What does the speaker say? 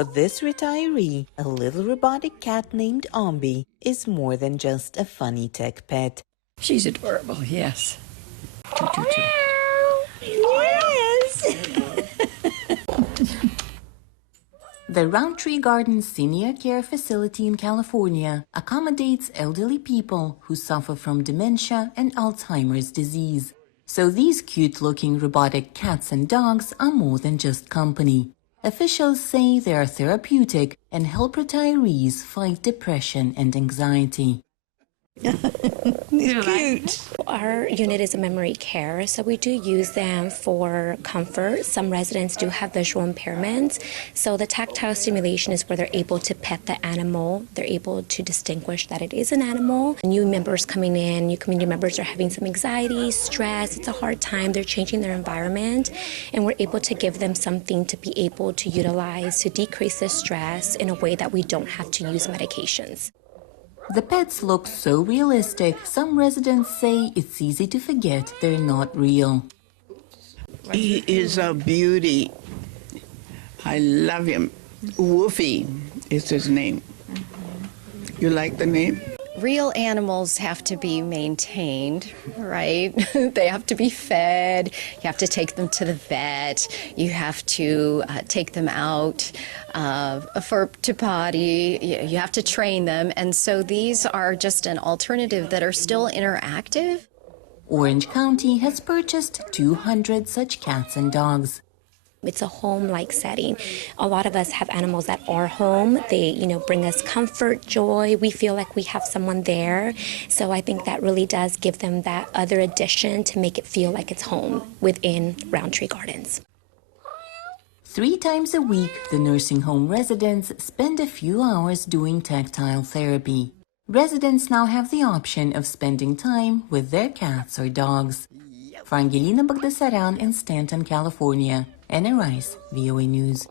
For this retiree, a little robotic cat named Ombi is more than just a funny tech pet. She's adorable, yes. Yes! The Rowntree Gardens Senior Care Facility in California accommodates elderly people who suffer from dementia and Alzheimer's disease. So these cute-looking robotic cats and dogs are more than just company. Officials say they are therapeutic and help retirees fight depression and anxiety. It's cute. Our unit is a memory care, so we do use them for comfort. Some residents do have visual impairments, so the tactile stimulation is where they're able to pet the animal. They're able to distinguish that it is an animal. New members coming in, new community members are having some anxiety, stress. It's a hard time. They're changing their environment, and we're able to give them something to be able to utilize to decrease the stress in a way that we don't have to use medications. The pets look so realistic, some residents say it's easy to forget they're not real. He is a beauty. I love him. Woofy is his name. You like the name? Real animals have to be maintained, right? They have to be fed. You have to take them to the vet. You have to take them out to potty. You have to train them. And so these are just an alternative that are still interactive. Orange County has purchased 200 such cats and dogs. It's a home-like setting. A lot of us have animals that are home. They, bring us comfort, joy. We feel like we have someone there. So I think that really does give them that other addition to make it feel like it's home within Rowntree Gardens. 3 times a week, the nursing home residents spend a few hours doing tactile therapy. Residents now have the option of spending time with their cats or dogs. For Angelina Bagdasaran in Stanton, California, Anna Rice, VOA News.